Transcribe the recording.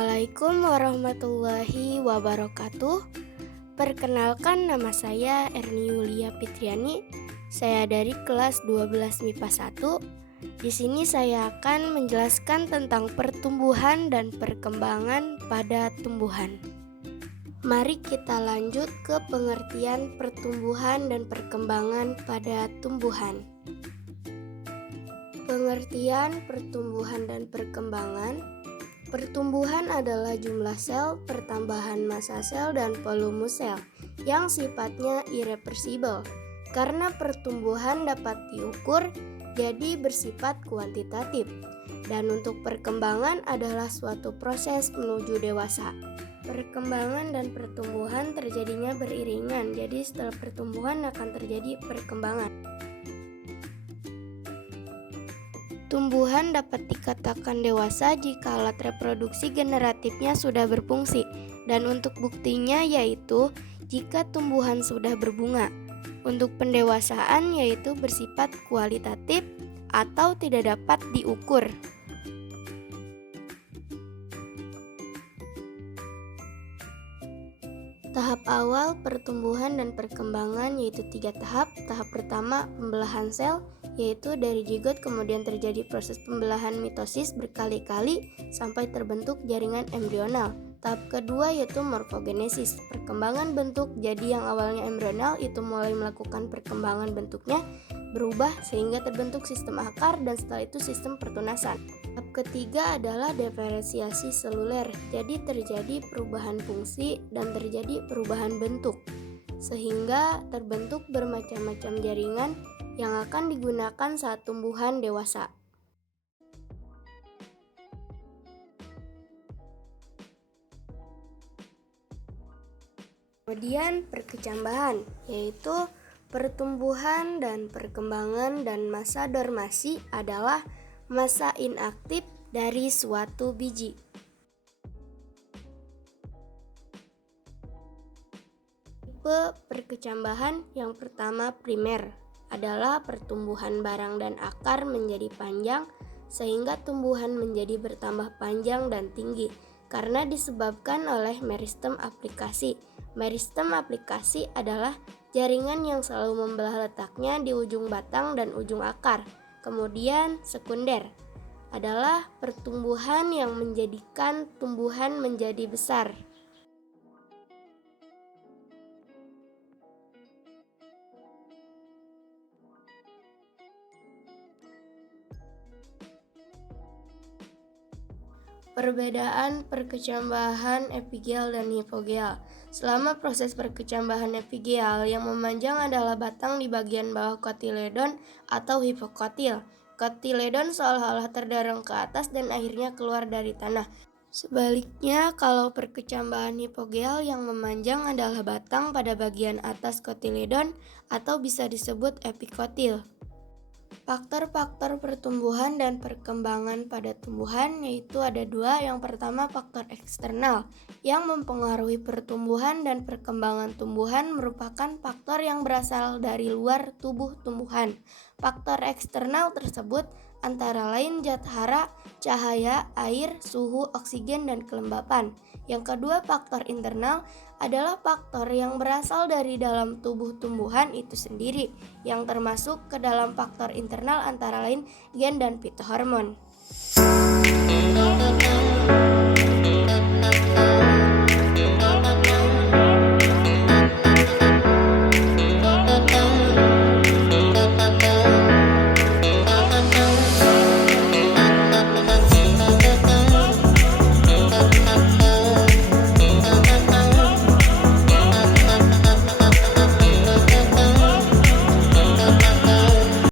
Assalamualaikum warahmatullahi wabarakatuh. Perkenalkan, nama saya Erni Yulia Fitriani. Saya dari kelas 12 MIPA 1. Di sini saya akan menjelaskan tentang pertumbuhan dan perkembangan pada tumbuhan. Mari kita lanjut ke pengertian pertumbuhan dan perkembangan pada tumbuhan. Pengertian pertumbuhan dan perkembangan. Pertumbuhan adalah jumlah sel, pertambahan massa sel, dan volume sel yang sifatnya irreversibel. Karena pertumbuhan dapat diukur, jadi bersifat kuantitatif. Dan untuk perkembangan adalah suatu proses menuju dewasa. Perkembangan dan pertumbuhan terjadinya beriringan, jadi setelah pertumbuhan akan terjadi perkembangan. Tumbuhan dapat dikatakan dewasa jika alat reproduksi generatifnya sudah berfungsi, dan untuk buktinya yaitu jika tumbuhan sudah berbunga. Untuk pendewasaan yaitu bersifat kualitatif atau tidak dapat diukur. Tahap awal pertumbuhan dan perkembangan yaitu 3 tahap. Tahap pertama pembelahan sel, yaitu dari zigot kemudian terjadi proses pembelahan mitosis berkali-kali sampai terbentuk jaringan embrional. Tahap kedua yaitu morfogenesis, perkembangan bentuk. Jadi yang awalnya embrional itu mulai melakukan perkembangan bentuknya berubah sehingga terbentuk sistem akar dan setelah itu sistem pertunasan. Tahap ketiga adalah diferensiasi seluler. Jadi terjadi perubahan fungsi dan terjadi perubahan bentuk sehingga terbentuk bermacam-macam jaringan yang akan digunakan saat tumbuhan dewasa. Kemudian perkecambahan, yaitu pertumbuhan dan perkembangan dan masa dormasi adalah masa inaktif dari suatu biji. Tipe perkecambahan yang pertama primer adalah pertumbuhan barang dan akar menjadi panjang sehingga tumbuhan menjadi bertambah panjang dan tinggi karena disebabkan oleh meristem aplikasi. Meristem aplikasi adalah jaringan yang selalu membelah letaknya di ujung batang dan ujung akar. Kemudian sekunder adalah pertumbuhan yang menjadikan tumbuhan menjadi besar. Perbedaan perkecambahan epigel dan hipogel. Selama proses perkecambahan epigel, yang memanjang adalah batang di bagian bawah kotiledon atau hipokotil. Kotiledon seolah-olah terdorong ke atas dan akhirnya keluar dari tanah. Sebaliknya, kalau perkecambahan hipogel, yang memanjang adalah batang pada bagian atas kotiledon atau bisa disebut epikotil. Faktor-faktor pertumbuhan dan perkembangan pada tumbuhan yaitu ada 2. Yang pertama faktor eksternal yang mempengaruhi pertumbuhan dan perkembangan tumbuhan merupakan faktor yang berasal dari luar tubuh tumbuhan. Faktor eksternal tersebut antara lain zat hara, cahaya, air, suhu, oksigen, dan kelembapan. Yang kedua faktor internal adalah faktor yang berasal dari dalam tubuh tumbuhan itu sendiri, yang termasuk ke dalam faktor internal antara lain gen dan fitohormon.